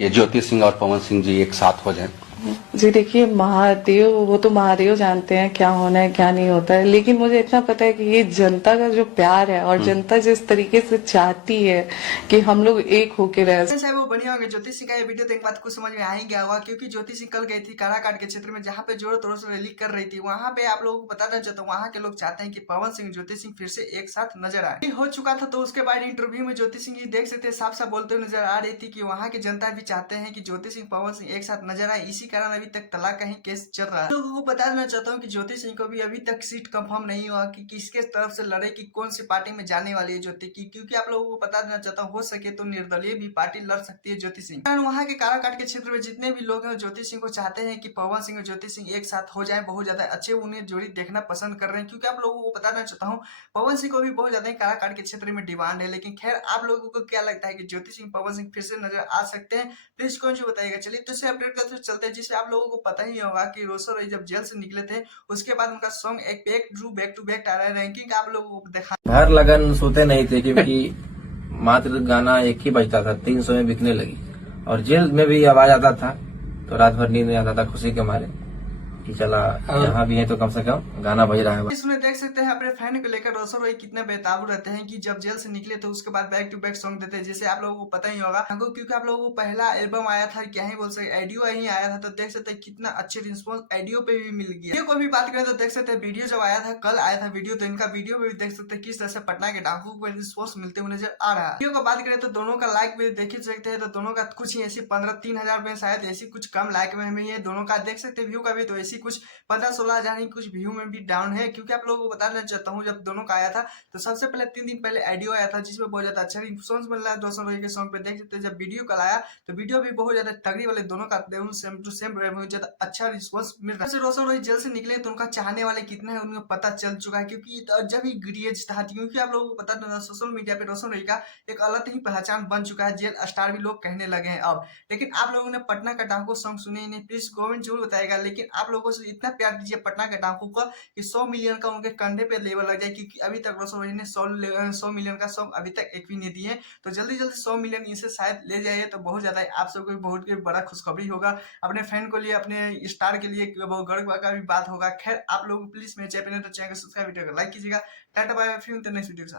ये ज्योति सिंह और पवन सिंह जी एक साथ हो जाएं? जी देखिए, महादेव वो तो महादेव जानते हैं क्या होना है क्या नहीं होता है, लेकिन मुझे इतना पता है कि ये जनता का जो प्यार है और जनता जिस तरीके से चाहती है कि हम लोग एक होके रह। चाहे वो बढ़िया होंगे। ज्योति सिंह का ये वीडियो देख बात कुछ समझ में आ ही गया होगा, क्योंकि ज्योति सिंह कल गई थी काराकाट के क्षेत्र में, जहाँ पे जोरों तोरों से रैली कर रही थी। वहां पे आप लोगों को बताना चाहता हूँ, वहां के लोग चाहते हैं कि पवन सिंह ज्योति सिंह फिर से एक साथ नजर आए। हो चुका था तो उसके बाद इंटरव्यू में ज्योति सिंह ये देख सकते साफ साफ बोलते हुए नजर आ रही थी कि वहां की जनता भी चाहते हैं कि ज्योति सिंह पवन सिंह एक साथ नजर आए। इसी कारण अभी तक तलाक का ही केस चल रहा है। लोगों को बता देना चाहता हूँ कि ज्योति सिंह को भी अभी तक सीट कंफर्म नहीं हुआ कि किसके तरफ से लड़े, कि कौन सी पार्टी में जाने वाली है ज्योति की, क्योंकि आप लोगों को बता देना चाहता हूँ हो सके तो निर्दलीय भी पार्टी लड़ सकती है ज्योति सिंह। कारण वहाँ के काराकाट के क्षेत्र में जितने भी लोग हैं ज्योति सिंह को चाहते हैं कि पवन सिंह और ज्योति सिंह एक साथ हो जाए, बहुत ज्यादा अच्छे उन्हें जोड़ी देखना पसंद कर रहे हैं। क्योंकि आप लोगों को बताना चाहता हूँ पवन सिंह को भी बहुत ज्यादा काराकाट के क्षेत्र में डिमांड है। लेकिन खैर आप लोगों को क्या लगता है कि ज्योति सिंह पवन सिंह फिर से नजर आ सकते हैं? प्लीज कौन जो बताइएगा। चलिए तो इसे अपडेट करते चलते हैं। जिससे आप लोगों को पता ही होगा कि रोशन रॉय जब जेल से निकले थे उसके बाद उनका सॉन्ग एक बैक टू बैक आ रहा है। रैंकिंग आप लोगों को दिखा हर लगन सोते नहीं थे, क्योंकि मात्र गाना एक ही बजता था, 300 में बिकने लगी। और जेल में भी आवाज आता था तो रात भर नींद नहीं आता था, खुशी के मारे कि चला यहाँ भी है तो कम से कम गाना बज रहा है। इसमें देख सकते हैं अपने फैन को लेकर रोशन रॉय कितने बेताबू रहते हैं कि जब जेल से निकले तो उसके बाद बैक टू बैक सॉन्ग देते हैं। जैसे आप लोगों को पता ही होगा, क्योंकि आप लोगों को पहला एल्बम आया था, क्या ही बोल सकते, ऑडियो ही आया था, तो देख सकते हैं कितना अच्छे रिस्पॉन्स ऑडियो पे भी मिल गया। वीडियो को भी बात करें तो देख सकते हैं वीडियो जब आया था, कल आया था वीडियो, तो इनका वीडियो में भी देख सकते हैं किस तरह से पटना के डाकू को रिस्पॉन्स मिलते हुए नजर आ रहा है। वीडियो को बात करें तो दोनों का लाइक भी देख ही सकते हैं, तो दोनों का कुछ ही ऐसी 15-3 हजार में शायद ऐसी कुछ कम लाइक में भी है। दोनों का देख सकते हैं व्यू का भी तो ऐसी कुछ 15-16 हजार ही कुछ व्यू में भी डाउन है। क्योंकि आप लोगों को बताना चाहता हूँ जब दोनों का आया था तो सबसे पहले 3 दिन पहले ऑडियो आया था जिसमें बहुत ज्यादा अच्छा रिस्पॉन्स मिल रहा है। रोशन रॉय के सॉन्ग पे देख सकते हैं जब वीडियो कल आया तो वीडियो भी बहुत ज्यादा तगड़ी वाले दोनों का सेम टू सेम बहुत ज्यादा अच्छा रिस्पॉन्स मिल रहा है। रोशन रॉय जेल से निकले तो उनका चाहने वाले कितना है उनको पता चल चुका है, क्योंकि जब ही ग्रेज था। क्योंकि आप लोगों को पता था सोशल मीडिया पे रोशन रॉय का एक अलग ही पहचान बन चुका है, जेल स्टार भी लोग कहने लगे हैं अब। लेकिन आप लोगों ने पटना का डाकू सॉन्ग सुने नहीं, प्लीज कमेंट जरूर बताएगा। लेकिन आप लोगों से इतना प्यार दीजिए पटना के डाकू को कि 100 मिलियन का उनके कंधे पे लेवल लग जाए, क्योंकि अभी तक रोशन रॉय ने 100 मिलियन का सॉन्ग अभी तक एक भी नहीं दिए। तो जल्दी जल्दी 100 मिलियन इसे शायद ले जाइए तो बहुत ज्यादा आप सबको बहुत बड़ा खुशखबरी होगा, अपने फैन को लिए, अपने स्टार के लिए बहुत गर्व का भी बात होगा। खैर आप लोग प्लीज मेरे चैनल को सब्सक्राइब, वीडियो को लाइक कीजिएगा। टाटा बाय बाय, फिर नेक्स्ट वीडियो के साथ।